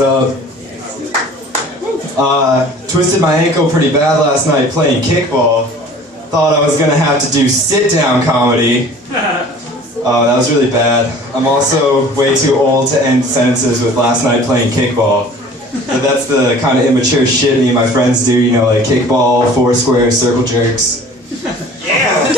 So, twisted my ankle pretty bad last night playing kickball. Thought I was gonna have to do sit-down comedy. Oh, that was really bad. I'm also way too old to end sentences with last night playing kickball. But that's the kind of immature shit me and my friends do, you know, like kickball, foursquare, circle jerks. Yeah!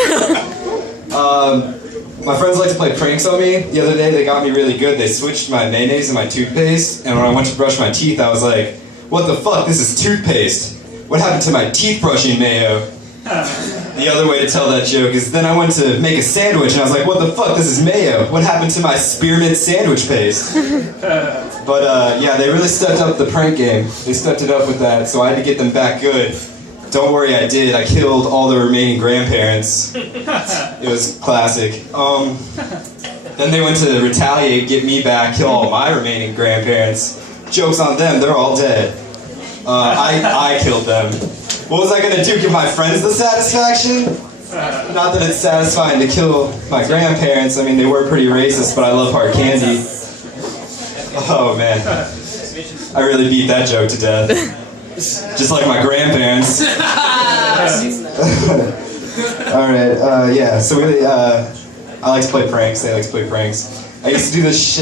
My friends like to play pranks on me. The other day they got me really good. They switched my mayonnaise and my toothpaste, and when I went to brush my teeth, I was like, what the fuck, this is toothpaste. What happened to my teeth brushing mayo? The other way to tell that joke is then I went to make a sandwich and I was like, what the fuck, this is mayo. What happened to my spearmint sandwich paste? But yeah, they really stepped up the prank game. They stepped it up with that, so I had to get them back good. Don't worry, I did. I killed all the remaining grandparents. It was classic. Then they went to retaliate, get me back, kill all my remaining grandparents. Joke's on them, they're all dead. I killed them. What was I gonna do, give my friends the satisfaction? Not that it's satisfying to kill my grandparents. I mean, they were pretty racist, but I love hard candy. Oh man, I really beat that joke to death. Just like my grandparents. Alright, yeah, so really, I like to play pranks, they like to play pranks. I used to do this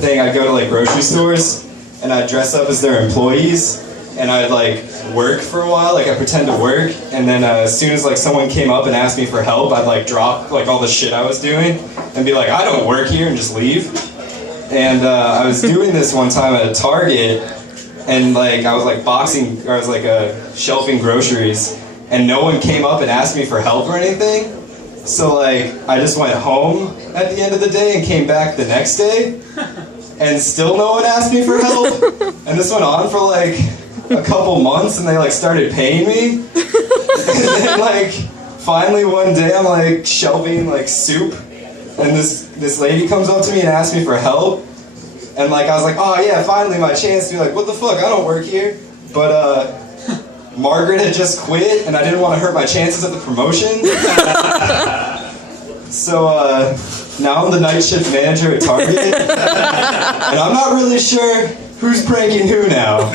thing, I'd go to like grocery stores, and I'd dress up as their employees, and I'd like work for a while, like I'd pretend to work, and then as soon as like someone came up and asked me for help, I'd like drop like all the shit I was doing, and be like, I don't work here, and just leave. And I was doing this one time at a Target, and like I was like shelving groceries, and no one came up and asked me for help or anything. So like I just went home at the end of the day and came back the next day, and still no one asked me for help. And this went on for like a couple months, and they like started paying me. And then like finally one day I'm like shelving like soup, and this lady comes up to me and asks me for help. And like I was like, oh yeah, finally my chance to be like, what the fuck, I don't work here. But Margaret had just quit, and I didn't want to hurt my chances at the promotion. So now I'm the night shift manager at Target, and I'm not really sure who's pranking who now.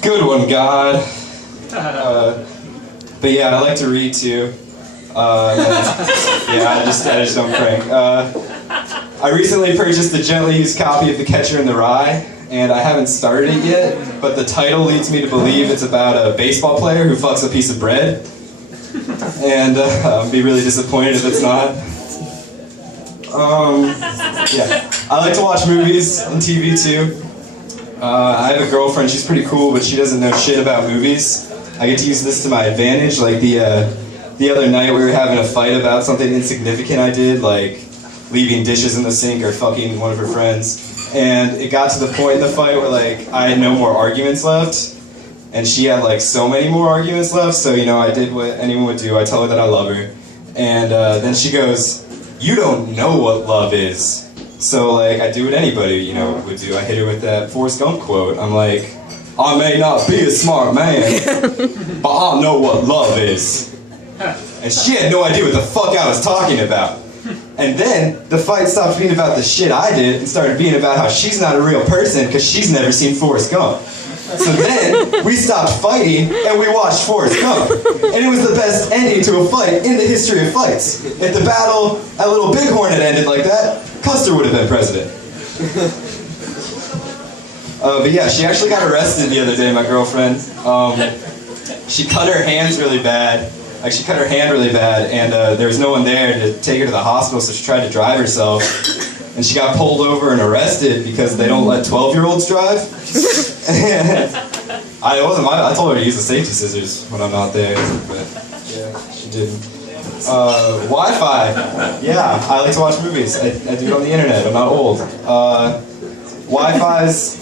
Good one, God. But yeah, I like to read too. Yeah, I just don't prank. I recently purchased a gently used copy of The Catcher in the Rye, and I haven't started it yet, but the title leads me to believe it's about a baseball player who fucks a piece of bread. And I'll be really disappointed if it's not. Yeah, I like to watch movies and TV too. I have a girlfriend, she's pretty cool, but she doesn't know shit about movies. I get to use this to my advantage, like the other night we were having a fight about something insignificant I did, like leaving dishes in the sink or fucking one of her friends. And it got to the point in the fight where like I had no more arguments left, and she had like so many more arguments left, so you know, I did what anyone would do, I tell her that I love her. And then she goes, you don't know what love is. So like I do what anybody, you know, would do. I hit her with that Forrest Gump quote. I'm like, I may not be a smart man, but I know what love is. And she had no idea what the fuck I was talking about. And then the fight stopped being about the shit I did and started being about how she's not a real person because she's never seen Forrest Gump. So then we stopped fighting and we watched Forrest Gump. And it was the best ending to a fight in the history of fights. If the battle at Little Bighorn had ended like that, Custer would have been president. But yeah, she actually got arrested the other day, my girlfriend. She cut her hands really bad. Like, she cut her hand really bad, and there was no one there to take her to the hospital, so she tried to drive herself. And she got pulled over and arrested because they don't let 12-year-olds drive. And I told her to use the safety scissors when I'm not there, but yeah, she didn't. Wi-Fi. Yeah, I like to watch movies. I do it on the internet. I'm not old. Wi-Fi's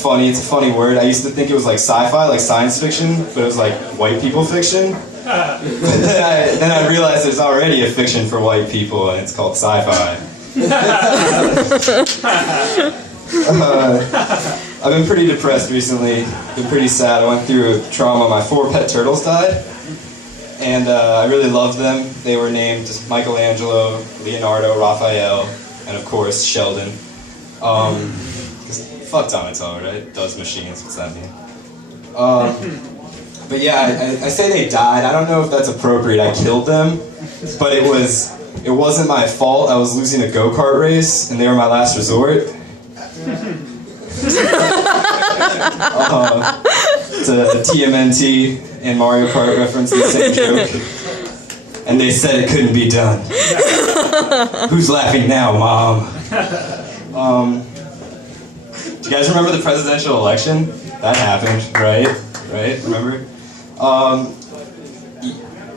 funny. It's a funny word. I used to think it was like sci-fi, like science fiction, but it was like white people fiction. But then I realized there's already a fiction for white people, and it's called sci-fi. I've been pretty depressed recently. Been pretty sad. I went through a trauma. My 4 pet turtles died, and I really loved them. They were named Michelangelo, Leonardo, Raphael, and of course Sheldon. fuck Donatello, right? Does machines, what's that mean? But yeah, I say they died. I don't know if that's appropriate. I killed them, but it wasn't my fault. I was losing a go-kart race, and they were my last resort. It's a TMNT and Mario Kart reference, the same joke. And they said it couldn't be done. Who's laughing now, Mom? Do you guys remember the presidential election? That happened, right? Right? Remember?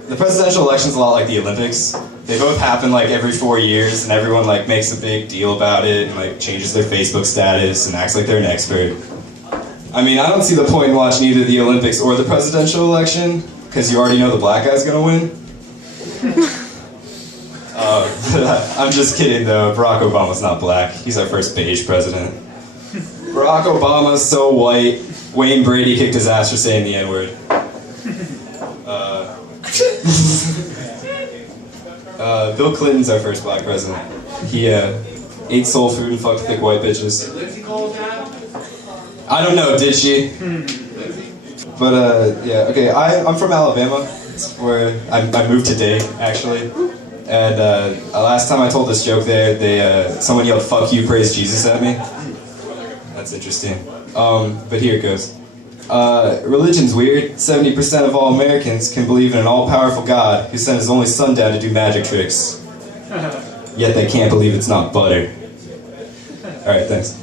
The presidential election's a lot like the Olympics. They both happen like every 4 years, and everyone like makes a big deal about it and like changes their Facebook status and acts like they're an expert. I mean, I don't see the point in watching either the Olympics or the presidential election, because you already know the black guy's gonna win. I'm just kidding though, Barack Obama's not black. He's our first beige president. Barack Obama's so white, Wayne Brady kicked his ass for saying the N-word. Bill Clinton's our first black president. He ate soul food and fucked thick white bitches. I don't know, did she? But yeah, okay, I'm from Alabama. It's where I moved today, actually. And last time I told this joke there, someone yelled "fuck you, praise Jesus" at me. That's interesting. But here it goes. Religion's weird. 70% of all Americans can believe in an all-powerful God who sent his only son down to do magic tricks. Yet they can't believe it's not butter. Alright, thanks.